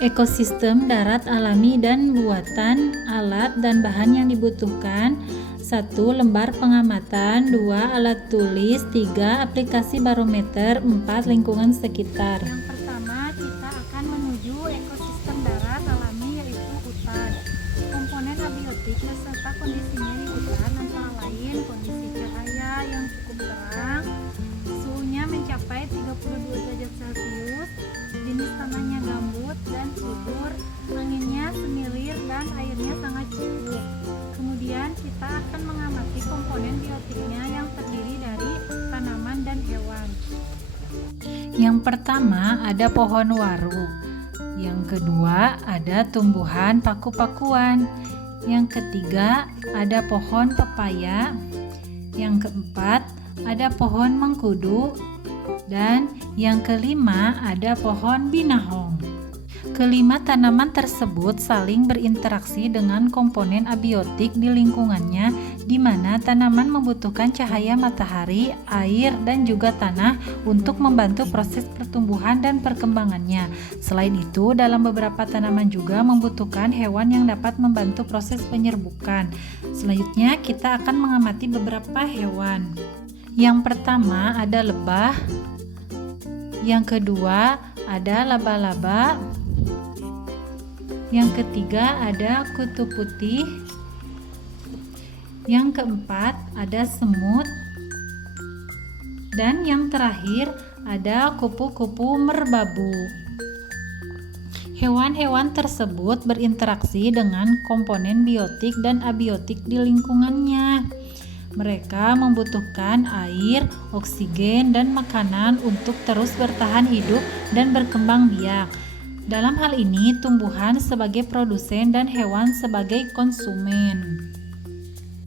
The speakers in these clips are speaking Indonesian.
Ekosistem darat alami dan buatan, alat dan bahan yang dibutuhkan. 1. Lembar pengamatan. 2. Alat tulis. 3. Aplikasi barometer. 4. Lingkungan sekitar. Yang pertama, kita akan menuju ekosistem darat alami, yaitu hutan. Komponen abiotik beserta kondisinya di hutan antara lain kondisi cahaya yang cukup terang, suhunya mencapai 32 derajat Celcius, jenis tanahnya gambut dan subur, anginnya semilir dan airnya sangat cukup. Kemudian kita akan mengamati komponen biotiknya yang terdiri dari tanaman dan hewan. Yang pertama ada pohon waru. Yang kedua ada tumbuhan paku-pakuan. Yang ketiga ada pohon pepaya. Yang keempat ada pohon mengkudu. Dan yang kelima ada pohon binahong. Kelima tanaman tersebut saling berinteraksi dengan komponen abiotik di lingkungannya, di mana tanaman membutuhkan cahaya matahari, air, dan juga tanah untuk membantu proses pertumbuhan dan perkembangannya. Selain itu, dalam beberapa tanaman juga membutuhkan hewan yang dapat membantu proses penyerbukan. Selanjutnya, kita akan mengamati beberapa hewan. Yang pertama ada lebah. Yang kedua ada laba-laba. Yang ketiga ada kutu putih. Yang keempat ada semut. Dan yang terakhir ada kupu-kupu merbabu. Hewan-hewan tersebut berinteraksi dengan komponen biotik dan abiotik di lingkungannya. Mereka membutuhkan air, oksigen, dan makanan untuk terus bertahan hidup dan berkembang biak. Dalam hal ini, tumbuhan sebagai produsen dan hewan sebagai konsumen.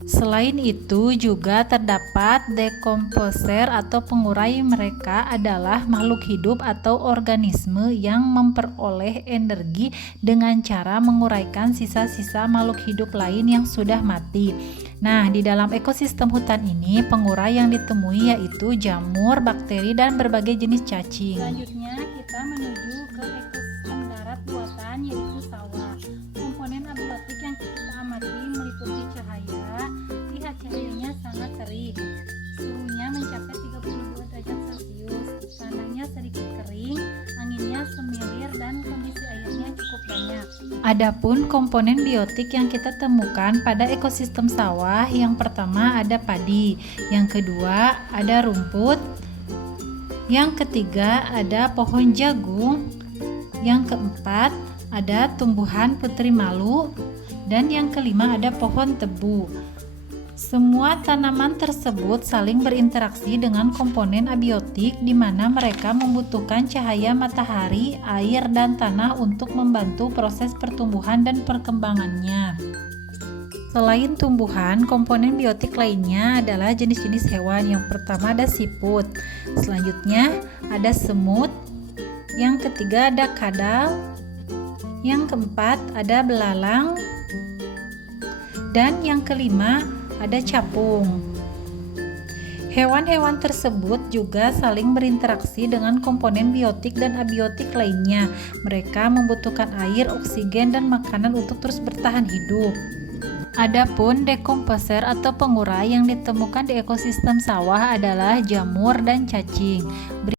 Selain itu, juga terdapat dekomposer atau pengurai. Mereka adalah makhluk hidup atau organisme yang memperoleh energi dengan cara menguraikan sisa-sisa makhluk hidup lain yang sudah mati. Nah, di dalam ekosistem hutan ini, pengurai yang ditemui yaitu jamur, bakteri, dan berbagai jenis cacing. Selanjutnya, kita menuju ke ekosistem darat buatan, yaitu sawah. Komponen abiotik yang kita amati meliputi cahaya. Lihat, cahayanya sangat terik. Suhunya mencapai 32 derajat Celcius. Tanahnya sedikit kering, anginnya semilir, dan kondisi airnya cukup banyak. Adapun komponen biotik yang kita temukan pada ekosistem sawah, yang pertama ada padi, yang kedua ada rumput, yang ketiga ada pohon jagung, yang keempat ada tumbuhan putri malu, dan yang kelima ada pohon tebu. Semua tanaman tersebut saling berinteraksi dengan komponen abiotik, di mana mereka membutuhkan cahaya matahari, air, dan tanah untuk membantu proses pertumbuhan dan perkembangannya. Selain tumbuhan, komponen biotik lainnya adalah jenis-jenis hewan. Yang pertama ada siput, selanjutnya ada semut, yang ketiga ada kadal, yang keempat ada belalang, dan yang kelima ada capung. Hewan-hewan tersebut juga saling berinteraksi dengan komponen biotik dan abiotik lainnya. Mereka membutuhkan air, oksigen, dan makanan untuk terus bertahan hidup. Adapun dekomposer atau pengurai yang ditemukan di ekosistem sawah adalah jamur dan cacing.